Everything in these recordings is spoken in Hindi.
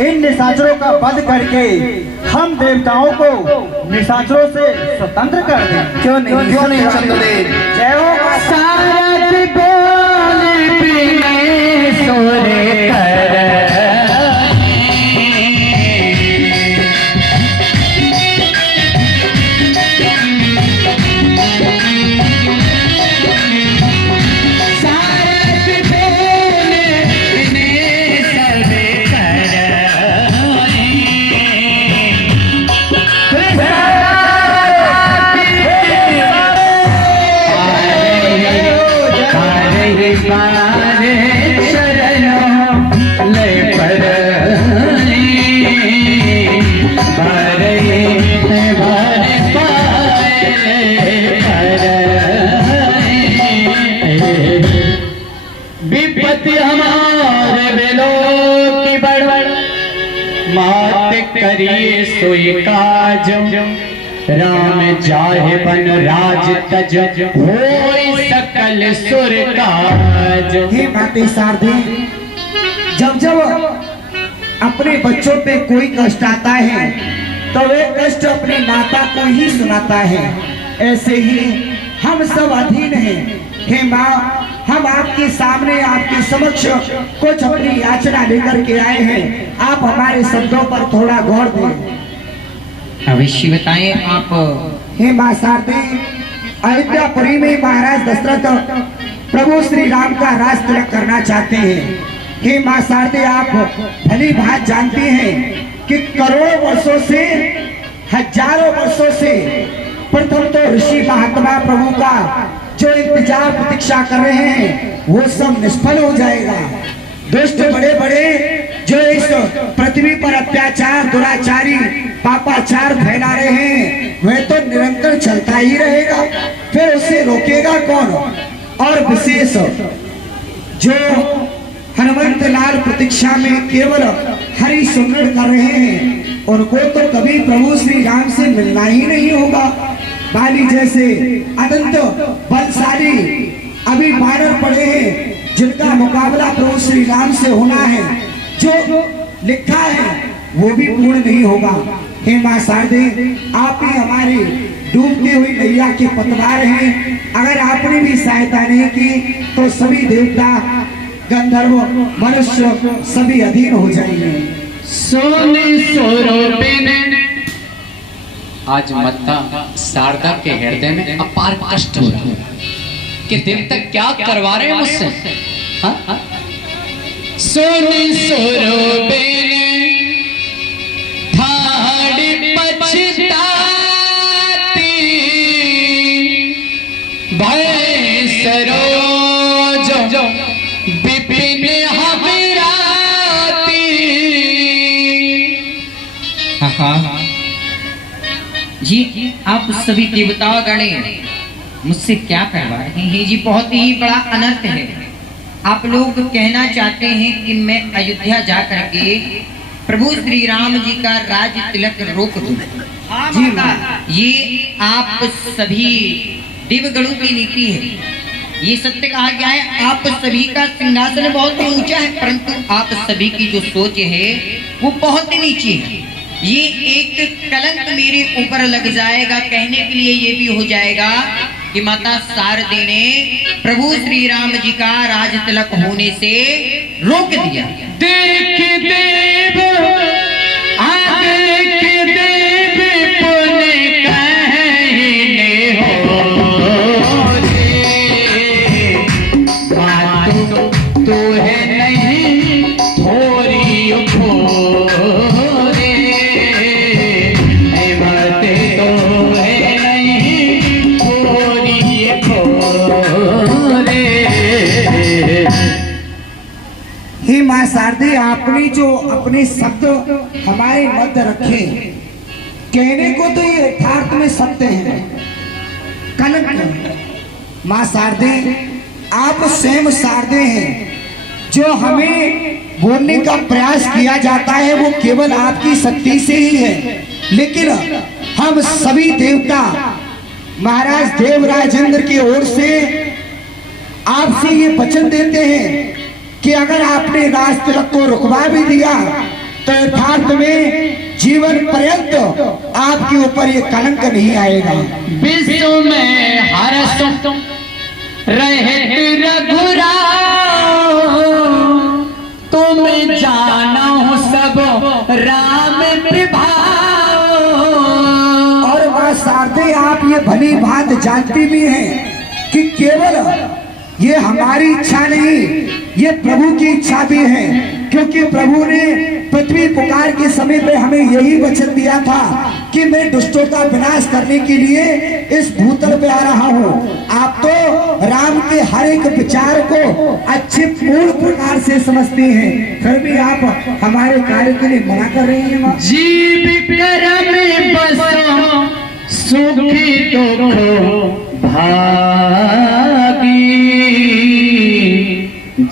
इन निशाचरों का वध करके हम देवताओं को निशाचरों से स्वतंत्र कर दें। क्यों नहीं चंद्रदेव। जय हो। सारथ बोल बिने सोरे कर करिए सोई काज राम जाहे बन राज तज होई सकल सुर काज। हे माते शारदे, जब जब अपने बच्चों पे कोई कष्ट आता है तो वे कष्ट अपने माता को ही सुनाता है। ऐसे ही हम सब अधीन हैं। हे माँ, हम आपके सामने आपके समक्ष कुछ अपनी याचना लेकर के आए हैं। आप हमारे शब्दों पर थोड़ा गौर दें। अवश्य बताएं आप। हे माँ शारदे, अयोध्यापुरी में महाराज दशरथ प्रभु श्री राम का राज तिलक करना चाहते हैं। हे माँ शारदे, आप भली भांति जानती हैं कि करोड़ों वर्षों से, हजारों वर्षों से प्रथम तो ऋषि महात्मा प्रभु का जो इंतजार प्रतीक्षा कर रहे हैं वो सब निष्फल हो जाएगा। दुष्ट बड़े बड़े जो इस पृथ्वी पर अत्याचार, दुराचारी, पापाचार फैला रहे हैं वह तो निरंतर चलता ही रहेगा। फिर उसे रोकेगा कौन? और विशेष जो हनुमंत लाल प्रतीक्षा में केवल हरि सुमरण कर रहे हैं उनको तो कभी प्रभु श्री राम से मिलना ही नहीं होगा। बाली जैसे अनंत बलशाली अभी वानर पड़े हैं जिनका मुकाबला प्रभु श्री राम से होना है। जो लिखा है वो भी पूर्ण नहीं होगा। हे माँ शारदे, आप ही हमारी डूबती हुई नैया के पतवार हैं। अगर आपने भी सहायता नहीं की तो सभी देवता, गंधर्व, मनुष्य सभी अधीन हो जाएंगे। सोने सोरोबिन आज माता शारदा के हृदय में अपार कष्ट हो रहा है कि देवता क्या करवा रहे हैं मुझसे। सोनी सोरोबिन ठाड़ी पछताती भय सरोज विपिन हविराती। जी, आप सभी देवता गणे मुझसे क्या करवा रहे हैं जी? बहुत ही बड़ा अनर्थ है। आप लोग कहना चाहते हैं कि मैं अयोध्या जा करके प्रभु श्री राम जी का राज तिलक रोक दूं। जी माँ, ये आप सभी देवगणों की नीति है। ये सत्य कहा गया है, आप सभी का सिंहासन बहुत ही ऊंचा है परंतु आप सभी की जो सोच है वो बहुत ही नीची है। ये एक कलंक मेरे ऊपर लग जाएगा। कहने के लिए ये भी हो जाएगा कि माता शारदे ने प्रभु श्री राम जी का राज तिलक होने से रोक दिया। देख देव देख देव पुण्य कहने हो रे, बात तो है नहीं थोड़ी हे माँ शारदे, आपने जो अपने शब्द हमारे मध्य रखे, कहने को तो ये यथार्थ में सत्य है, कलंक। माँ शारदे, आप स्वयं शारदे हैं। जो हमें बोलने का प्रयास किया जाता है वो केवल आपकी शक्ति से ही है। लेकिन हम सभी देवता महाराज देवराजेंद्र की ओर से आपसे ये वचन देते हैं कि अगर आपने राज तिलक को रुकवा भी दिया तो यथार्थ में जीवन पर्यंत आपके ऊपर ये कलंक नहीं आएगा। विश्व में हर्ष रहे रघुराव, तुम जानो सब राम प्रभाव। और मां शारदे आप ये भली बात जानती भी हैं कि केवल ये हमारी इच्छा नहीं, ये प्रभु की इच्छा भी है, क्योंकि प्रभु ने पृथ्वी पुकार के समय पे हमें यही वचन दिया था कि मैं दुष्टों का विनाश करने के लिए इस भूतल पे आ रहा हूँ। आप तो राम के हर एक विचार को अच्छे पूर्ण प्रकार से समझते हैं, फिर भी आप हमारे कार्य के लिए मना कर रही हैं मां। जीव करम बसो सुखी दुख भागी,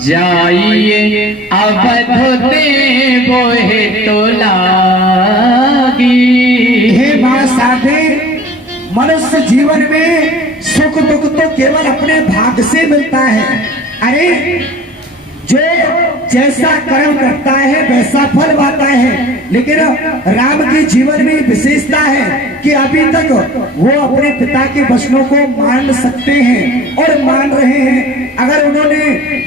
जाइए अवध देवो हे तो लागी। हे मां शारदे, मनुष्य जीवन में सुख दुख तो केवल अपने भाग्य से मिलता है। अरे जो जैसा कर्म करता है वैसा फल पाता है, लेकिन राम के जीवन में विशेषता है कि अभी तक वो अपने पिता के वचनों को मान सकते हैं और मान रहे हैं। अगर उन्होंने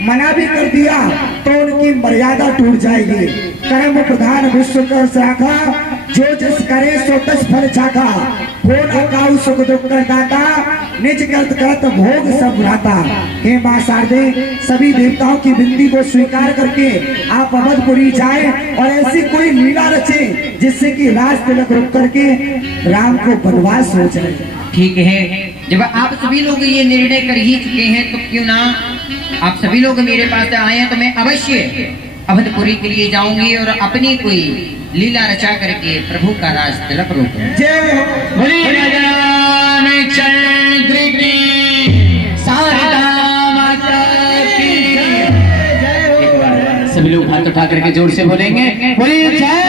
मना भी कर दिया तो उनकी मर्यादा टूट जाएगी। कर्म प्रधान विश्व कर शाखा, जो जिस करे सो तस फल चाखा। फोन अकाउ सुख दुख कर दाता, निज करत करत भोग सब भ्राता। हे मां शारदे, सभी देवताओं की विनती को स्वीकार करके आप अवधपुरी जाए और ऐसी कोई लीला रचे जिससे कि राज तिलक रुक करके राम को वनवास हो जाए। ठीक है, जब आप सभी लोग ये निर्णय कर ही चुके हैं तो क्यों ना आप सभी लोग मेरे पास आए हैं, तो मैं अवश्य अवधपुरी के लिए जाऊंगी और अपनी कोई लीला रचा करके प्रभु का राज तिलक रोकूं। जय हो। चंद्र की शारदा माता की। एक बार सभी लोग हाथ उठा करके जोर से बोलेंगे, बोलिए जय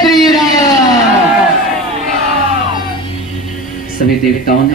श्री राम। सभी देवताओं ने